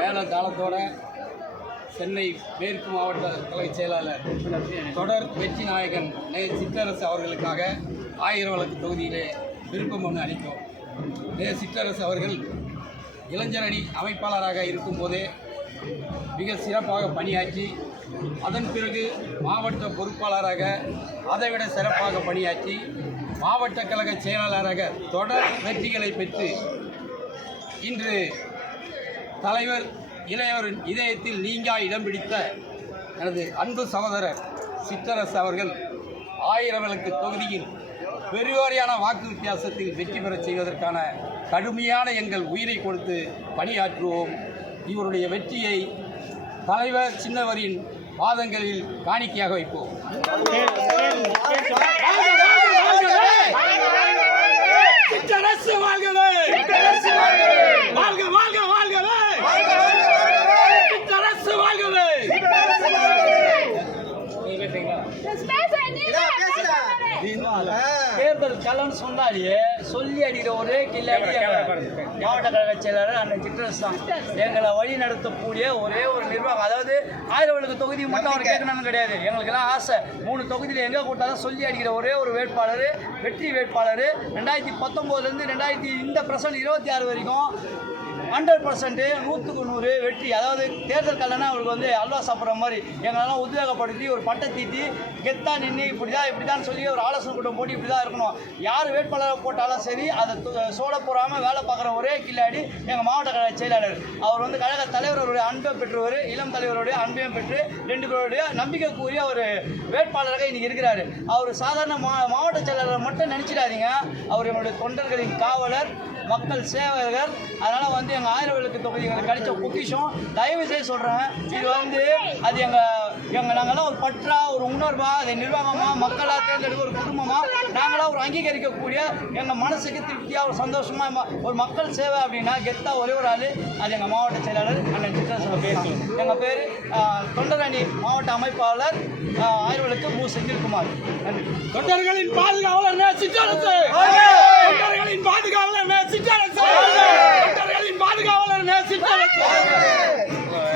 மேல காலத்தோட சென்னை மேற்கு மாவட்ட கழக செயலாளர் தொடர் வெற்றி நாயகன் சிற்றரசு அவர்களுக்காக ஆயிரவிளக்கு தொகுதியிலே விருப்பம் ஒன்று அளித்தோம். சிற்றரசு அவர்கள் இளைஞரணி அமைப்பாளராக இருக்கும்போதே மிக சிறப்பாக பணியாற்றி அதன் பிறகு மாவட்ட பொறுப்பாளராக அதைவிட சிறப்பாக பணியாற்றி மாவட்ட கழக செயலாளராக தொடர் வெற்றிகளை பெற்று இன்று தலைவர் இளையவரின் இதயத்தில் நீங்கா இடம் பிடித்த எனது அன்பு சகோதரர் சிற்றரசு அவர்கள் ஆயிரவிளக்கு தொகுதியில் பெருவாரியான வாக்கு வித்தியாசத்தில் வெற்றி பெறச் செய்வதற்கான கடுமையான எங்கள் உயிரை கொடுத்து பணியாற்றுவோம். இவருடைய வெற்றியை தலைவர் சின்னவரின் பாதங்களில் காணிக்கையாக வைப்போம். சிற்றரசு வாழ்கவே! வாழ்க வாழ்க வாழ்கவே! சிற்றரசு வாழ்கவே! தேர்தல் களம் சொன்னாலே சொல்லி அடிக்கிற ஒரே கில்லாடி மாவட்ட கழக செயலாளர் அண்ணன் சிற்றரசு தான். எங்களை வழி நடத்தக்கூடிய ஒரே ஒரு நிர்வாகம். அதாவது ஆயிரவிளக்கு தொகுதி மட்டும் அவர் கேட்கணும்னு கிடையாது. எங்களுக்கெல்லாம் ஆசை 3 தொகுதியில் எங்கே கூட்டாலும் சொல்லி அடிக்கிற ஒரே ஒரு வேட்பாளர், வெற்றி வேட்பாளர். 2019 இந்த பிரசன்ட் 26 வரைக்கும் 100% 100க்கு 100 வெற்றி. அதாவது தேர்தல் கலனா அவருக்கு வந்து அல்வா சாப்பிட்ற மாதிரி எங்களெல்லாம் உத்வேகப்படுத்தி ஒரு பட்டை தீட்டி கெத்தா நின்று இப்படிதான் சொல்லி ஒரு ஆலோசனை கூட்டம் போட்டு இப்படி தான் இருக்கணும். யார் வேட்பாளர் போட்டாலும் சரி அதை சோட போடாமல் வேலை பார்க்குற ஒரே கில்லாடி எங்கள் மாவட்ட கழக செயலாளர். அவர் வந்து கழக தலைவருடைய அன்பை பெற்றவர், இளம் தலைவருடைய அன்பையும் பெற்று 2 பேருடைய நம்பிக்கைக்குரிய ஒரு வேட்பாளராக இன்னைக்கு இருக்கிறாரு. அவர் சாதாரண மாவட்ட செயலாளர் மட்டும் நினச்சிடாதீங்க. அவர் என்னுடைய தொண்டர்களின் காவலர், மக்கள் சேவகர். அதனால் வந்து எங்கள் ஆயிரவிளக்கு தொகுதி எங்களுக்கு கிடைச்ச பொக்கிஷம். தயவு செய்து சொல்கிறேன், இது வந்து அது நாங்கள்லாம் ஒரு பற்றா, ஒரு உணர்வாக, அதை நிர்வாகமாக, மக்களாக தேர்ந்தெடுக்க ஒரு குடும்பமாக நாங்களாம் ஒரு அங்கீகரிக்கக்கூடிய எங்கள் மனசுக்கு திருப்தியாக ஒரு சந்தோஷமாக ஒரு மக்கள் சேவை அப்படின்னா கெத்தா ஒரே ஒரு ஆள், அது எங்கள் மாவட்ட செயலாளர் அண்ணன் சிற்றரசு பேர். எங்கள் பேர் தொண்டரணி மாவட்ட அமைப்பாளர் ஆயிரவிளக்கு மு. செந்தில்குமார். நன்றி. தொண்டர்களின் பாதுகாவலர் சிற்றரசு.